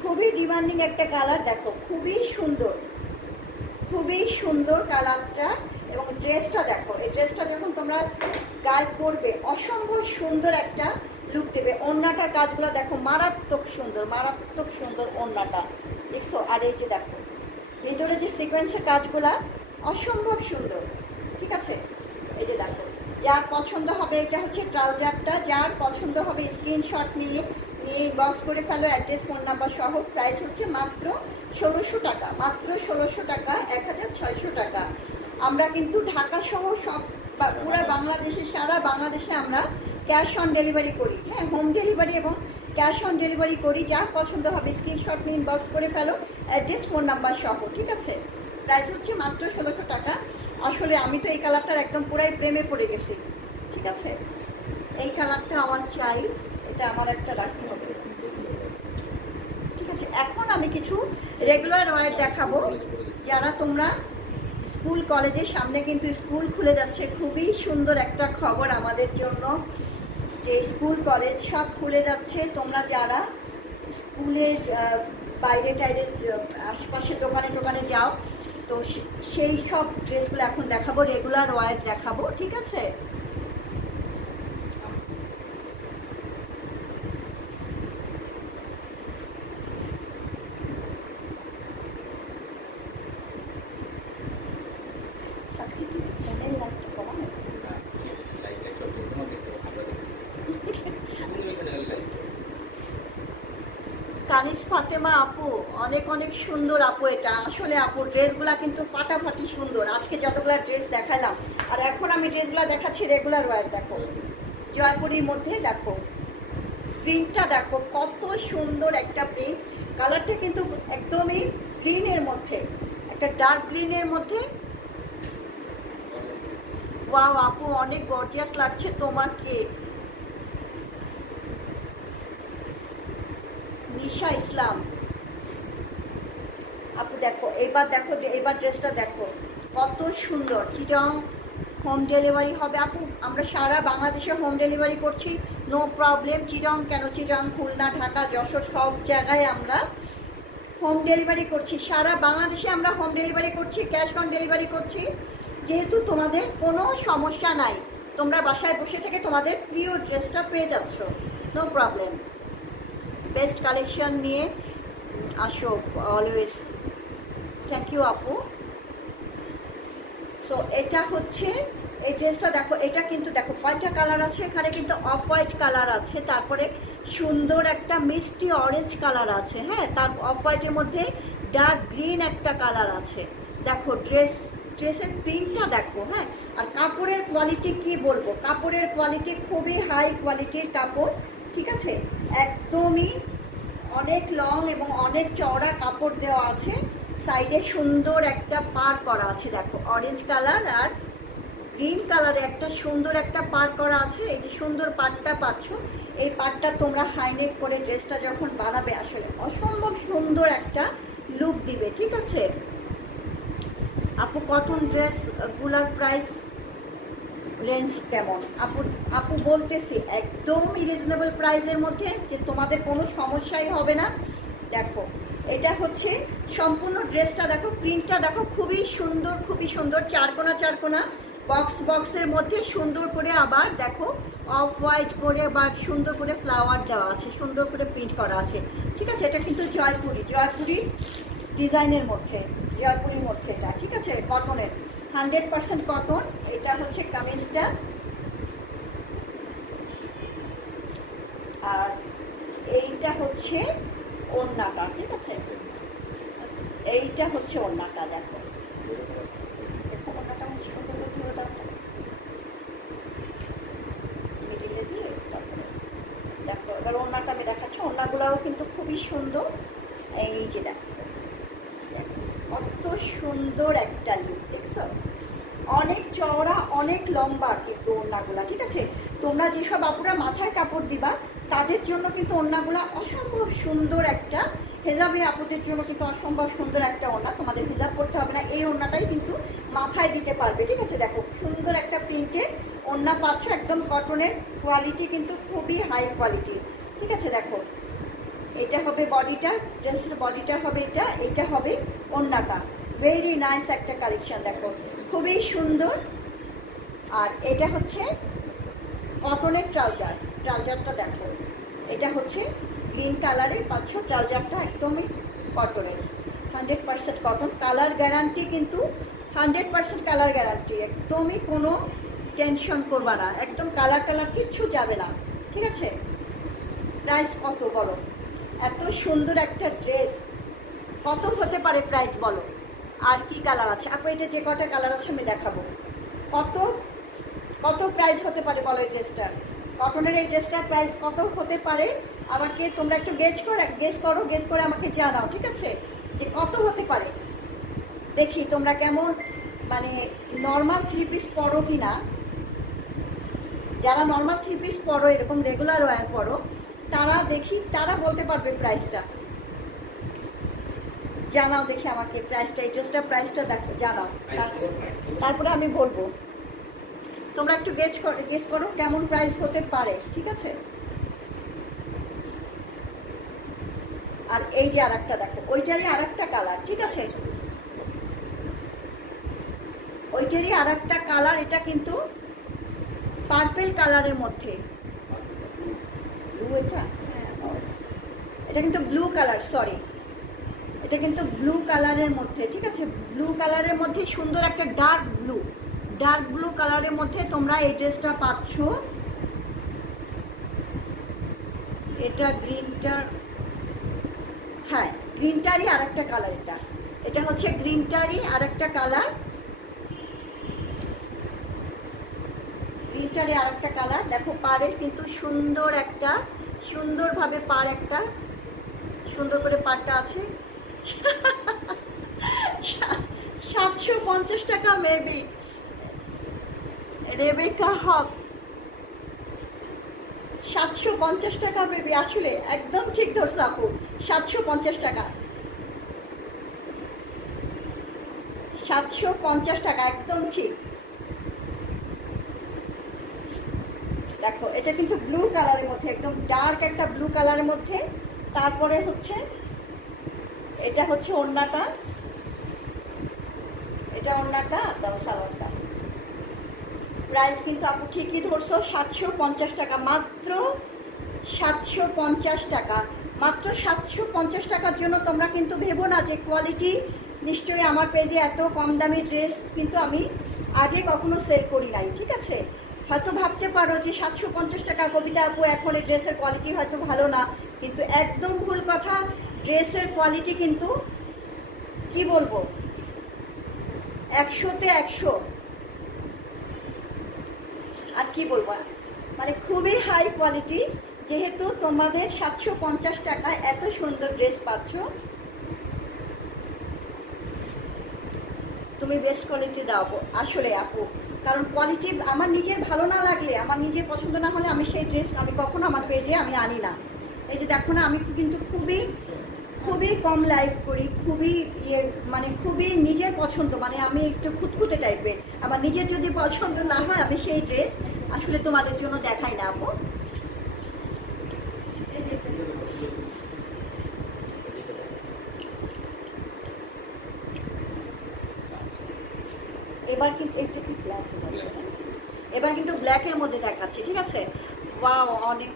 খুবই ডিমান্ডিং একটা কালার। দেখো খুবই সুন্দর, খুবই সুন্দর কালারটা। এবং ড্রেসটা দেখো, এই ড্রেসটা যখন তোমরা গায়ে পরবে অসম্ভব সুন্দর একটা লুক দেবে। ওড়নাটার কাজগুলো দেখো মারাত্মক সুন্দর, মারাত্মক সুন্দর ওড়নাটা, দেখছো। আর এই যে দেখো ভিতরে যে সিকোয়েন্সের কাজগুলা অসম্ভব সুন্দর, ঠিক আছে। এই যে দেখো যার পছন্দ হবে, এটা হচ্ছে ট্রাউজারটা, যার পছন্দ হবে স্ক্রিনশট নিয়ে বক্স করে ফেলো, অ্যাড্রেস ফোন নাম্বার সহ। প্রাইস হচ্ছে মাত্র 1600 টাকা, মাত্র 1600 টাকা, 1600 টাকা। আমরা কিন্তু ঢাকা সহ সব পুরো বাংলাদেশে, সারা বাংলাদেশে আমরা ক্যাশ অন ডেলিভারি করি, হ্যাঁ হোম ডেলিভারি এবং ক্যাশ অন ডেলিভারি করি। যার পছন্দ হবে স্ক্রিনশট নিয়ে ইনবক্স করে ফেলো, অ্যাড্রেস ফোন নাম্বার সহ, ঠিক আছে। প্রাইস হচ্ছে মাত্র 1600 টাকা। আসলে আমি তো এই কালারটার একদম পুরাই প্রেমে পড়ে গেছি, ঠিক আছে। এই কালারটা আমার চাই, এটা আমার একটা রাখতে হবে, ঠিক আছে। এখন আমি কিছু রেগুলার ওয়্যার দেখাবো। যারা তোমরা স্কুল কলেজের সামনে কিন্তু স্কুল খুলে যাচ্ছে, খুবই সুন্দর একটা খবর আমাদের জন্য যে স্কুল কলেজ সব খুলে যাচ্ছে। তোমরা যারা স্কুলের বাইরে টাইরে আশপাশে দোকানে টোকানে যাও, তো সেই সব ড্রেসগুলো এখন দেখাবো, রেগুলার ওয়্যার দেখাবো, ঠিক আছে। আজকে কিন্তু ফোনের লাইটটা কমানো, কানিজ ফাতেমা আপু, অনেক অনেক সুন্দর আপু। এটা আসলে আপু ড্রেসগুলা কিন্তু ফাটাফাটি সুন্দর। আজকে যতগুলা ড্রেস দেখালাম, আর এখন আমি ড্রেসগুলা দেখাচ্ছি রেগুলার ওয়্যার। দেখো জয়পুরীর মধ্যে, দেখো প্রিন্টটা দেখো কত সুন্দর একটা প্রিন্ট। কালারটা কিন্তু একদমই গ্রিনের মধ্যে, একটা ডার্ক গ্রিনের মধ্যে। ওয়াও আপু, অনেক গর্জিয়াস লাগছে তোমাকে। নিশা ইসলাম আপু দেখো, এবার দেখো, এবার ড্রেসটা দেখো কত সুন্দর। চিটং হোম ডেলিভারি হবে আপু, আমরা সারা বাংলাদেশে হোম ডেলিভারি করছি, নো প্রবলেম। চিটং কেন, চিটং, খুলনা, ঢাকা, যশোর সব জায়গায় আমরা হোম ডেলিভারি করছি। সারা বাংলাদেশে আমরা হোম ডেলিভারি করছি, ক্যাশ অন ডেলিভারি করছি। যেহেতু তোমাদের কোনো সমস্যা নাই, তোমরা বাসায় বসে থেকে তোমাদের প্রিয় ড্রেসটা পেয়ে যাচ্ছ, নো প্রবলেম। বেস্ট কালেকশন নিয়ে আসো অলওয়েজ। থ্যাংক ইউ আপু। সো এটা হচ্ছে এই ড্রেসটা দেখো, এটা কিন্তু দেখো কয়টা কালার আছে এখানে, কিন্তু অফ হোয়াইট কালার আছে, তারপরে সুন্দর একটা মিষ্টি অরেঞ্জ কালার আছে, হ্যাঁ, তার অফ হোয়াইটের মধ্যে ডার্ক গ্রিন একটা কালার আছে। দেখো ড্রেসের প্রিন্টটা দেখো, হ্যাঁ। আর কাপড়ের কোয়ালিটি কি বলবো, কাপড়ের কোয়ালিটি খুবই হাই কোয়ালিটির কাপড়, ঠিক আছে। একদমই অনেক লং এবং অনেক চওড়া কাপড় দেওয়া আছে। সাইডে সুন্দর একটা পার করা আছে, দেখো অরেঞ্জ কালার আর গ্রিন কালারে একটা সুন্দর একটা পার করা আছে। এই যে সুন্দর পাটটা পাচ্ছ, এই পাটটা তোমরা হাইনেক করে ড্রেসটা যখন বানাবে আসলে অসম্ভব সুন্দর একটা লুক দিবে, ঠিক আছে। আপু কটন ড্রেসগুলোর প্রাইস রেঞ্জ কেমন? আপু বলতেছি একদম রিজনেবল প্রাইসের মধ্যে, যে তোমাদের কোনো সমস্যাই হবে না। দেখো এটা হচ্ছে সম্পূর্ণ ড্রেসটা, দেখো প্রিন্টটা দেখো খুবই সুন্দর, খুবই সুন্দর। চারকোনা বক্সের মধ্যে সুন্দর করে আবার দেখো অফ হোয়াইট করে বা সুন্দর করে ফ্লাওয়ার দেওয়া আছে, সুন্দর করে প্রিন্ট করা আছে, ঠিক আছে। এটা কিন্তু জয়পুরি ডিজাইনের মধ্যে, জয়পুরির মধ্যে এটা, ঠিক আছে, কটনের, 100% কটন। এটা হচ্ছে কামিজটা, আর এইটা হচ্ছে ওড়নাটা, ঠিক আছে। এইটা হচ্ছে ওড়নাটা, দেখো দেখো ওড়নাটা সুন্দর করে ধরে দাও, মিডিলে দিয়ে। তারপরে দেখো এবার ওড়নাটা আমি দেখাচ্ছি, ওড়নাগুলাও কিন্তু খুবই সুন্দর। এই যে দেখো কত সুন্দর একটা লুক, দেখছো, অনেক চওড়া অনেক লম্বা কিন্তু ওড়নাগুলা, ঠিক আছে। তোমরা যেসব আপুরা মাথায় কাপড় দিবা তাদের জন্য কিন্তু ওড়নাগুলা অসম্ভব সুন্দর একটা, হেজাবে আপুদের জন্য কিন্তু অসম্ভব সুন্দর একটা ওড়না, তোমাদের হেজাব করতে হবে না, এই ওড়নাটাই কিন্তু মাথায় দিতে পারবে, ঠিক আছে। দেখো সুন্দর একটা প্রিন্টের ওড়না পাচ্ছ, একদম কটনের, কোয়ালিটি কিন্তু খুবই হাই কোয়ালিটি, ঠিক আছে। দেখো এটা হবে বডিটা, ড্রেসের বডিটা হবে এটা, এটা হবে ওড়নাটা। ভেরি নাইস একটা কালেকশন, দেখো খুবই সুন্দর। আর এটা হচ্ছে কটনের ট্রাউজারটা দেখো, এটা হচ্ছে গ্রিন কালারের পাচ্ছ, ট্রাউজারটা একদমই কটনের, 100% কটন। কালার গ্যারান্টি কিন্তু 100% কালার গ্যারান্টি, একদমই কোনো টেনশন করবা না, একদম কালার কিচ্ছু যাবে না, ঠিক আছে। প্রাইস কত বলো? এত সুন্দর একটা ড্রেস কত হতে পারে প্রাইস বলো? আর কি কালার আছে আপু? এটা যে কটা কালার আছে আমি দেখাবো। কত কত প্রাইস হতে পারে বলো এই ড্রেসটার? কটনের এই ড্রেসটার প্রাইস কত হতে পারে আমাকে তোমরা একটু গেস করে আমাকে জানাও, ঠিক আছে, যে কত হতে পারে। দেখি তোমরা কেমন মানে নর্মাল 3 পিস পরো কি না। যারা নর্মাল 3 পিস পরো, এরকম রেগুলার ওয়্যার পরো, তারা বলতে পারবে প্রাইসটা। জানাও দেখি আমাকে প্রাইসটা, এই ড্রেসটার প্রাইসটা দেখো, জানাও, তারপরে আমি বলবো। তোমরা একটু গেস করো কেমন প্রাইস হতে পারে, ঠিক আছে। আর এই যে আরেকটা দেখো, ওইটারই আরেকটা কালার, ঠিক আছে, ওইটারই আরেকটা কালার। এটা কিন্তু পার্পল কালারের মধ্যে, এটা কিন্তু ব্লু কালার, সরি, এটা কিন্তু ব্লু কালারের মধ্যে, ঠিক আছে। ব্লু কালারের মধ্যে সুন্দর একটা ডার্ক ব্লু কালারের মধ্যে তোমরা এই ড্রেসটা পাচ্ছ। এটা গ্রিনটার, হ্যাঁ গ্রিনটারই আরেকটা কালার। এটা হচ্ছে গ্রিনটারই আরেকটা কালার, গ্রিনটারই আরেকটা কালার। দেখো পাড়ের কিন্তু সুন্দরভাবে পাড় একটা সুন্দর করে পাড়টা আছে। 750 টাকা মেবি, রেবেকা হক 750 টাকা মেবি, আসলে একদম ঠিক ধরছো আপু, 750 টাকা, 750 টাকা একদম ঠিক। দেখো এটা কিন্তু ব্লু কালারের মধ্যে, একদম ডার্ক একটা ব্লু কালারের মধ্যে। তারপরে হচ্ছে এটা হচ্ছে ওড়নাটা, এটা ওড়নাটা, দাও সালোয়ারটা। প্রাইস কিন্তু আপু ঠিকই ধরছো, 750 টাকা, মাত্র 750 টাকা, মাত্র 750 টাকার জন্য তোমরা কিন্তু ভেবো না যে কোয়ালিটি। নিশ্চয়ই আমার পেজে এত কম দামি ড্রেস কিন্তু আমি আগে কখনো সেল করি নাই, ঠিক আছে। হয়তো ভাবতে পারো যে 750 টাকা কবিতা আপু এখন এই ড্রেসের কোয়ালিটি হয়তো ভালো না, কিন্তু একদম ভুল কথা। ড্রেসের কোয়ালিটি কিন্তু কি বলবো, 100-তে 100। আর কি বলবো, মানে খুবই হাই কোয়ালিটি। যেহেতু তোমাদের 750 টাকায় এত সুন্দর ড্রেস পাচ্ছ, তুমি বেস্ট কোয়ালিটি দাও আসলে আপু। কারণ কোয়ালিটি আমার নিজের ভালো না লাগলে, আমার নিজের পছন্দ না হলে আমি সেই ড্রেস আমি কখনো আমার পেজে আমি আনি না। এই যে দেখো না, আমি কিন্তু খুবই কম লাইভ করি, খুবই মানে খুবই নিজের পছন্দ, মানে আমি একটু খুঁতখুঁতে টাইপের। আমার নিজের যদি পছন্দ না হয় আমি সেই ড্রেস আসলে তোমাদের জন্য দেখাই না আপু। এবার কিন্তু এটা কি ব্ল্যাক, এবার কিন্তু ব্ল্যাকের মধ্যে দেখাচ্ছি, ঠিক আছে। ওয়াও, অনেক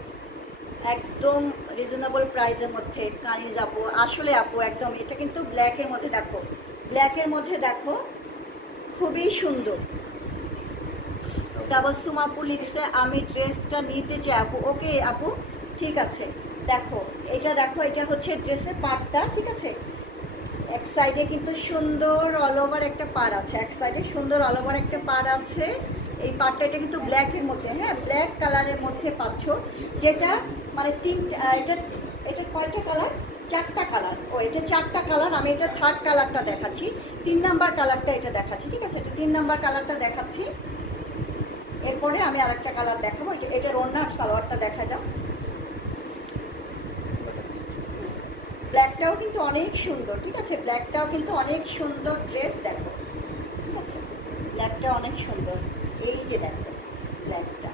একদম রিজনেবল প্রাইসের মধ্যে কানিজ আপু, আসলে আপু একদম। এটা কিন্তু ব্ল্যাকের মধ্যে, দেখো ব্ল্যাকের মধ্যে দেখো খুবই সুন্দর। তাবাসসুম আপু লিখছে আমি ড্রেসটা নিতে চাই আপু। ওকে আপু, ঠিক আছে। দেখো এটা হচ্ছে ড্রেসের পাড়টা, ঠিক আছে। এক সাইডে কিন্তু সুন্দর অল ওভার একটা পাড় আছে, এক সাইডে সুন্দর অল ওভার একটা পাড় আছে। এই পাড়টা এটা কিন্তু ব্ল্যাকের মধ্যে, হ্যাঁ ব্ল্যাক কালারের মধ্যে পাচ্ছ, যেটা মানে এটা কয়টা কালার, 4টা কালার। ও এটা 4টা কালার, আমি এটা 3rd কালারটা দেখাচ্ছি, 3 নাম্বার কালারটা এটা দেখাচ্ছি, ঠিক আছে। এটা 3 নাম্বার কালারটা দেখাচ্ছি, এরপরে আমি আরেকটা কালার দেখাবো। এটার ওড়না আর সালোয়ারটা দেখা দাও। ব্ল্যাকটাও কিন্তু অনেক সুন্দর, ঠিক আছে, ব্ল্যাকটাও কিন্তু অনেক সুন্দর ড্রেস। দেখো ঠিক আছে, ব্ল্যাকটা অনেক সুন্দর। এই যে দেখো ব্ল্যাকটা,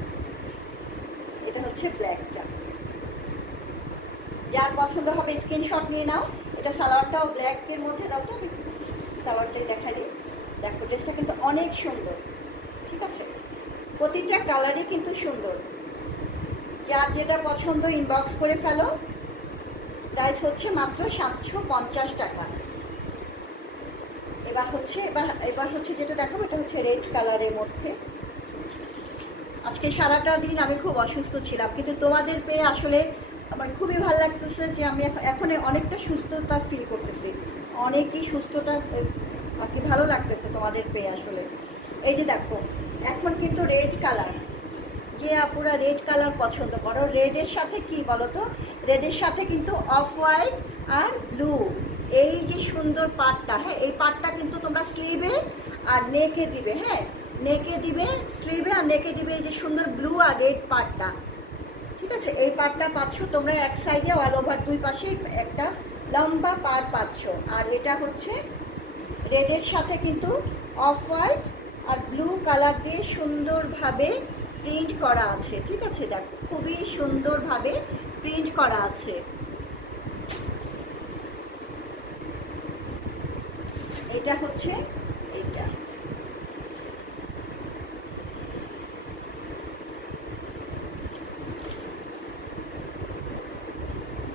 এটা হচ্ছে ব্ল্যাকটা। যার পছন্দ হবে স্ক্রিনশট নিয়ে নাও। এটা সালোয়ারটাও ব্ল্যাকের মধ্যে দাও তো, আমি সালোয়ারটাই দেখা দিই। দেখো ড্রেসটা কিন্তু অনেক সুন্দর, ঠিক আছে, প্রতিটা কালারই কিন্তু সুন্দর। যার যেটা পছন্দ ইনবক্স করে ফেলো। প্রাইস হচ্ছে মাত্র 750 টাকা। এবার হচ্ছে যেটা দেখাবো, এটা হচ্ছে রেড কালারের মধ্যে। আজকে সারাটা দিন আমি খুব অসুস্থ ছিলাম, কিন্তু তোমাদের পেয়ে আসলে আমার খুবই ভালো লাগতেছে যে আমি এখন অনেকটা সুস্থতা ফিল করতেছি, অনেকই সুস্থতা আর কি ভালো লাগতেছে তোমাদের পেয়ে আসলে। এই যে দেখো এখন কিন্তু রেড কালার, যে আপুরা রেড কালার পছন্দ করো, রেডের সাথে কি বলো তো, রেডের সাথে কিন্তু অফ হোয়াইট আর ব্লু, এই যে সুন্দর পাটটা, হ্যাঁ এই পাটটা কিন্তু তোমরা স্লিভে আর নেকে দিবে, হ্যাঁ নেকে দিবে, স্লিভে আর নেকে দিবে এই যে সুন্দর ব্লু আর রেড পাটটা, ঠিক আছে। এই পাটটা পাচ্ছ তোমরা এক সাইডে অল ওভার দুই পাশে একটা লম্বা পাট পাচ্ছ। আর এটা হচ্ছে রেডের সাথে কিন্তু অফ হোয়াইট আর ব্লু কালার দিয়ে সুন্দরভাবে প্রিন্ট করা আছে, ঠিক আছে। দেখো খুবই সুন্দরভাবে প্রিন্ট করা আছে। এটা হচ্ছে এটা,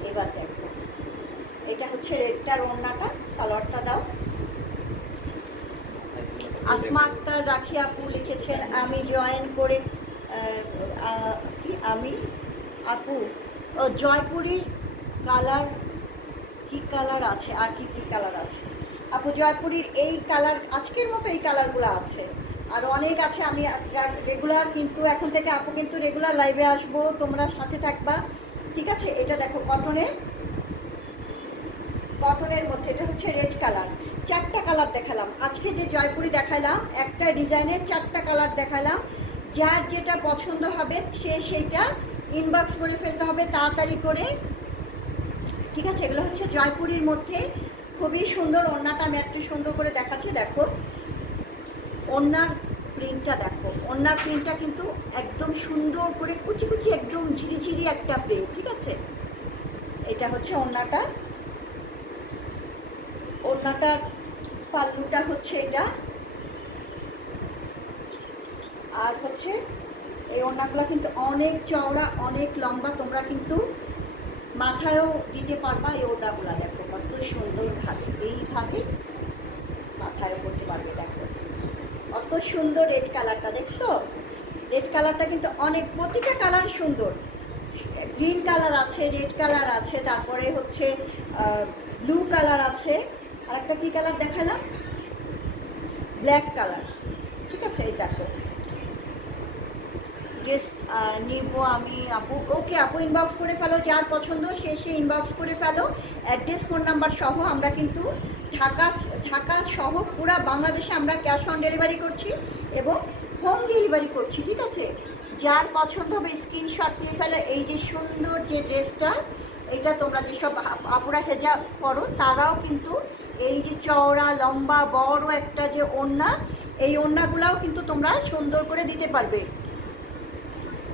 এবার দেখো এটা হচ্ছে রেডটার ওড়নাটা, সালোয়ারটা দাও। আসমা আক্তার রাখি আপু লিখেছেন আমি জয়েন করে কি আমি আপু জয়পুরীর কালার কি কালার আছে, আর কি কি কালার আছে আপু? জয়পুরীর এই কালার আজকের মতো এই কালারগুলো আছে, আর অনেক আছে। আমি রেগুলার কিন্তু এখন থেকে আপু কিন্তু রেগুলার লাইভে আসবো, তোমরা সাথে থাকবা, ঠিক আছে। এটা দেখো কটনের মধ্যে, এটা হচ্ছে রেড কালার। চারটা কালার দেখালাম আজকে, যে জয়পুরি দেখালাম একটা ডিজাইনের চারটা কালার দেখালাম। যার যেটা পছন্দ হবে সেইটা ইনবক্স করে ফেলতে হবে তাড়াতাড়ি করে, ঠিক আছে। এগুলো হচ্ছে জয়পুরির মধ্যে খুবই সুন্দর। ওড়নাটা আমি একটু সুন্দর করে দেখাচ্ছি, দেখো ওড়নার প্রিন্টটা দেখো, ওড়নার প্রিন্টটা কিন্তু একদম সুন্দর করে কুচি কুচি একদম ঝিরিঝিরি একটা প্রিন্ট, ঠিক আছে। এটা হচ্ছে ওড়নাটার পাল্লুটা হচ্ছে এটা, আর হচ্ছে এই ওড়নাগুলো কিন্তু অনেক চওড়া অনেক লম্বা, তোমরা কিন্তু মাথায়ও দিতে পারবা। এই ওড়নাগুলো দেখো কত সুন্দরভাবে এইভাবে মাথায়ও করতে পারবে, দেখো কত সুন্দর। রেড কালারটা দেখছো, রেড কালারটা কিন্তু অনেক, প্রতিটা কালার সুন্দর। গ্রিন কালার আছে, রেড কালার আছে, তারপরে হচ্ছে ব্লু কালার আছে, আর একটা কি কালার দেখালাম, ব্ল্যাক কালার, ঠিক আছে। এই দেখো ড্রেস নিব আমি আপু, ওকে আপু ইনবক্স করে ফেলো, যার পছন্দ সে ইনবক্স করে ফেলো। অ্যাড্রেস ফোন নাম্বার সহ আমরা কিন্তু ঢাকা সহ পুরা বাংলাদেশে আমরা ক্যাশ অন ডেলিভারি করছি এবং হোম ডেলিভারি করছি, ঠিক আছে। যার পছন্দ হবে স্ক্রিনশট নিয়ে ফেলো। এই যে সুন্দর যে ড্রেসটা, এটা তোমরা যেসব আপুরা হেজাব করো তারাও কিন্তু এই যে চওড়া লম্বা বড় একটা যে ওড়না, এই ওড়নাগুলাও কিন্তু তোমরা সুন্দর করে দিতে পারবে।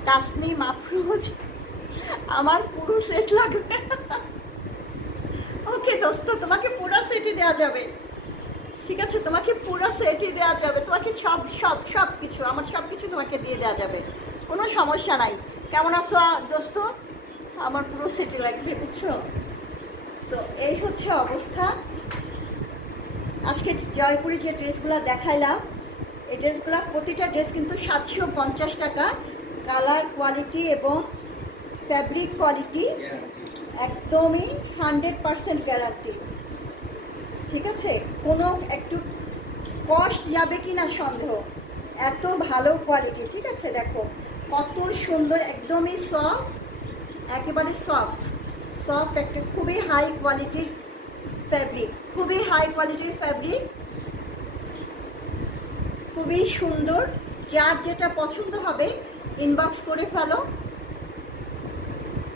তাসনিম আফরোজ আমার পুরো সেট লাগবে, ওকে দোস্ত তোমাকে পুরো সেটই দেওয়া যাবে, ঠিক আছে। তোমাকে পুরো সেটই দেওয়া যাবে, তোমাকে সব কিছু আমার সব কিছু তোমাকে দিয়ে দেওয়া যাবে, কোনো সমস্যা নাই। কেমন আছো দোস্ত? আমার পুরো সেটই লাগবে, বুঝছো। সো এই হচ্ছে অবস্থা। আজকে জয়পুরি যে ড্রেসগুলো দেখাইলাম, এই ড্রেসগুলো প্রতিটা ড্রেস কিন্তু 750 টাকা। কালার কোয়ালিটি এবং ফ্যাব্রিক কোয়ালিটি একদমই 100% গ্যারান্টি, ঠিক আছে। কোনো একটু কস্ট যাবে কি না সন্দেহ, এত ভালো কোয়ালিটি, ঠিক আছে। দেখো কত সুন্দর, একদমই সফট, একেবারে সফট একটা খুবই হাই কোয়ালিটির ফ্যাব্রিক, খুবই হাই কোয়ালিটির ফ্যাব্রিক, খুবই সুন্দর। যার যেটা পছন্দ হবে ইনবক্স করে ফেলো,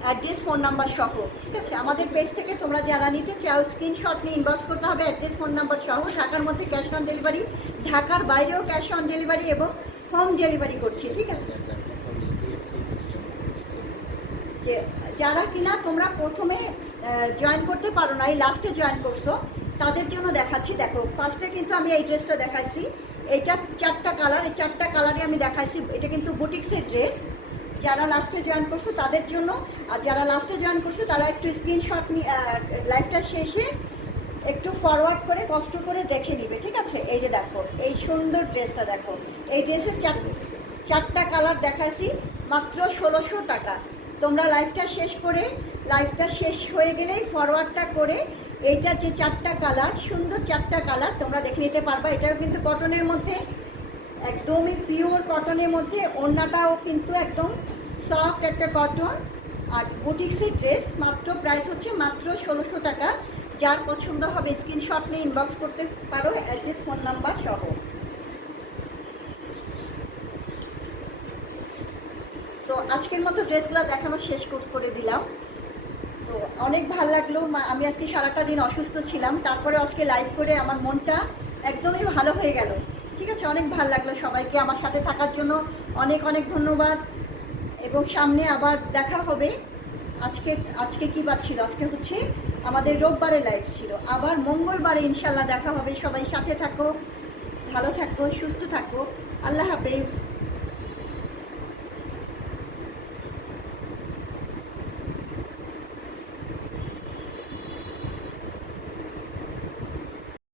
অ্যাড্রেস ফোন নাম্বার সহ, ঠিক আছে। আমাদের পেজ থেকে তোমরা যারা নিতে চাও স্ক্রিনশট নিয়ে ইনবক্স করতে হবে, অ্যাড্রেস ফোন নাম্বার সহ। ঢাকার মধ্যে ক্যাশ অন ডেলিভারি, ঢাকার বাইরেও ক্যাশ অন ডেলিভারি এবং হোম ডেলিভারি করছি, ঠিক আছে। যে যারা কিনা তোমরা প্রথমে জয়েন করতে পারো না, এই লাস্টে জয়েন করছো, তাদের জন্য দেখাচ্ছি। দেখো ফার্স্টে কিন্তু আমি এই ড্রেসটা দেখাইছি, এইটা চারটা কালার, এই চারটা কালারই আমি দেখাইছি। এটা কিন্তু বুটিক্সের ড্রেস, যারা লাস্টে জয়েন করছো তাদের জন্য। আর যারা লাস্টে জয়েন করছো তারা একটু স্ক্রিনশট নিয়ে লাইভটা শেষে একটু ফরওয়ার্ড করে কষ্ট করে দেখে নিবে, ঠিক আছে। এই যে দেখো এই সুন্দর ড্রেসটা দেখো, এই ড্রেসের চারটা কালার দেখাইছি মাত্র 1600 টাকা। তোমরা লাইভটা শেষ হয়ে গেলেই ফরওয়ার্ডটা করে এইটার যে চারটা কালার, সুন্দর চারটা কালার তোমরা দেখে নিতে পারবা। এটাও কিন্তু কটনের মধ্যে একদমই পিওর কটনের মধ্যে, ওড়নাটাও কিন্তু একদম সফট একটা কটন। আর বুটিক্সের ড্রেস মাত্র প্রাইস হচ্ছে মাত্র 1600 টাকা। যার পছন্দ হবে স্ক্রিনশট নিয়ে ইনবক্স করতে পারো, অ্যাড্রেস ফোন নাম্বার সহ। সো আজকের মতো ড্রেসগুলো দেখানো শেষ করে দিলাম। তো অনেক ভালো লাগলো, আমি আজকে সারাটা দিন অসুস্থ ছিলাম, তারপরে আজকে লাইভ করে আমার মনটা একদমই ভালো হয়ে গেল। ঠিক আছে, অনেক ভালো লাগলো। সবাইকে আমার সাথে থাকার জন্য অনেক অনেক ধন্যবাদ, এবং সামনে আবার দেখা হবে। আজকে আজকে কী বার ছিল? আজকে হচ্ছে আমাদের রোববারে লাইভ ছিল, আবার মঙ্গলবারে ইনশাল্লাহ দেখা হবে। সবাই সাথে থাকো, ভালো থাকো, সুস্থ থাকো। আল্লাহ হাফেজ।